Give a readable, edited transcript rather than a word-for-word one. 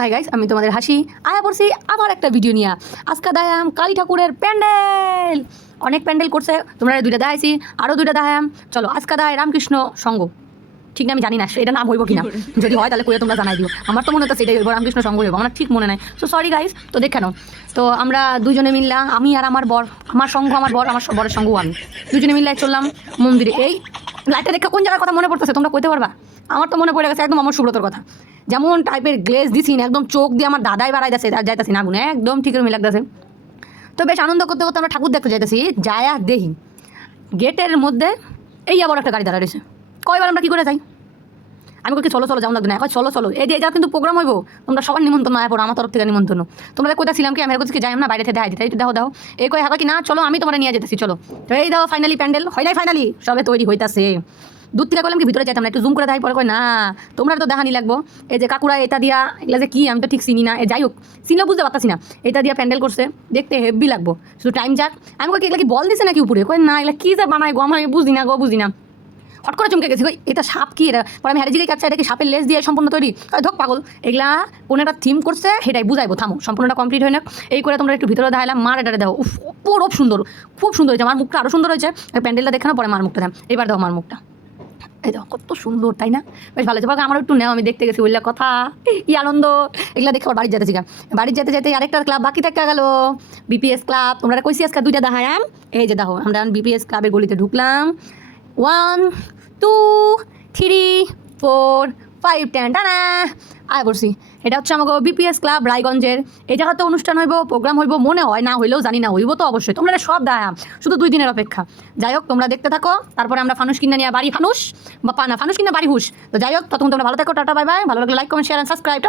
Hi guys, আমি তোমাদের হাসি আয়া পড়ছি আবার একটা ভিডিও নিয়ে। আজকে দেখাম কালী ঠাকুরের প্যান্ডেল। অনেক প্যান্ডেল করছে, তোমরা দুইটা দেখাইছি, আরও দুইটা দেখাম। চলো আজকে দেখায় রামকৃষ্ণ সংঘ। ঠিক না, আমি জানি না এটা নাম হইব কিনা, যদি হয় তাহলে কইয়া তোমরা জানাই দিও। আমার তো মনে হচ্ছে এটাই হইব, রামকৃষ্ণ সংঘ হইব, আমার ঠিক মনে নাই। সো সরি গাইস, তো দেখে নাও। তো আমরা দুজনে মিললাম, আমি আর আমার বর, আমার সংঘ আমার বর, আমার বরের সঙ্গও আমি, দুজনে মিললে চললাম মন্দিরে। এই লাইটটা দেখে কোন জায়গার কথা মনে পড়তেছে তোমরা কইতে পারবা? আমার তো মনে পড়ে গেছে একদম আমার সুব্রতর কথা। যেমন টাইপের গ্লেজ দিছি না, একদম চোখ দিয়ে আমার দাদাই বাড়াই যাচ্ছে, যাইতেছি না আগুন, একদম ঠিক মিল লাগতেছে। তো বেশ আনন্দ করতে করতে আমরা ঠাকুর দেখতে যাইতেছি, যায়া দেখি গেটের মধ্যে এই আবার একটা গাড়ি দাঁড়া রয়েছে। কয়বার আমরা কী করে যাই, আমি বলছি চলো চলো, যেমন লাগবে না, এখন চলো চলো, এই যে এটা কিন্তু প্রোগ্রাম হইব, তোমরা সবার নিমন্ত্রণ আয় পড়ো, আমার তরফ থেকে নিমন্ত্রণ। তোমরা কোথাছিলাম কি, আমি বলছি কি যাই না, বাইরে থেকে দেখাই দিতে, দাও দাও, এই কয় হাঁকা কি না, চলো আমি তোমরা নিয়ে যেতেছি চলো। তো এই দাও ফাইনালি প্যান্ডেল হয় নাই, ফাইনালি সবে তৈরি হইতাছে। দূর থেকে বললাম কি ভিতরে যেতাম না, একটু জুম করে দেখাই, পরে কয় না তোমরা তো দেখানি লাগবো। এই যে কাকুরা এটা দিয়া, এগুলা যে কি আমি তো ঠিক চিনি না, যাই হোক চিনলেও বুঝতে পারতাছি না, এটা দিয়া প্যান্ডেল করছে, দেখতে হেভি লাগবো, শুধু টাইম যাক। আমি কই এগুলা কি বল দিছে নাকি উপরে, কয় না এগুলা কি যে বানায় গো, আমি বুঝি না গো, বুঝি না। হট করে চমকে গেছি, এটা সাপ কি এটা, পরে আমি হ্যারিজিকে কাছে, এটা কি সাপের লেজ দিয়ে সম্পূর্ণ তৈরি? ধোক পাগল, এগুলা কোনো একটা থিম করছে, সেটাই বুঝাইবো, থামো সম্পূর্ণটা কমপ্লিট হয় না। এই করে তোমরা একটু ভিতরে দেখালাম, মার এটা দেখো, উফ খুব সুন্দর, খুব সুন্দর হয়েছে, আমার মুখটা আরও সুন্দর হয়েছে। প্যান্ডেলটা দেখানো পরে মার মুখটা দেখ, এবার দেখো মার মুখটা, এই দেখো কত সুন্দর, তাই না? বেশ ভালো হয়েছে, আমার একটু নেও, আমি দেখতে গেছি বললে কথা, কি আনন্দ। এগুলা দেখে আবার বাড়ি যেতেছি, বাড়ি যেতে যেতে আরেকটা ক্লাব বাকি থাকা গেল, বিপিএস ক্লাব। তোমরা কইছি আজকে দুইটা দেখায়াম, এই যে দেখো আমরা বিপিএস ক্লাবের গলিতে ঢুকলাম। 1 2 3 4 5 10 টানা আয় বলছি। এটা হচ্ছে আমাকে বিপিএস ক্লাব রায়গঞ্জের। এই জায়গাতে অনুষ্ঠান হইব, প্রোগ্রাম হইব, মনে হয় না হইলেও জানি না, হইব তো অবশ্যই। তোমরা সব দেখাম, শুধু 2 দিনের অপেক্ষা। যাই হোক তোমরা দেখতে থাকো, তারপরে আমরা ফানুস কিনে নিয়ে বাড়ি, ফানুস বা পানা ফানুস কিনে বাড়ি হুস। তো যাই হোক ততক্ষণ তোমরা ভালো থাকো, টাটা বাই বাই। ভালো লাগলে like comment share and subscribe.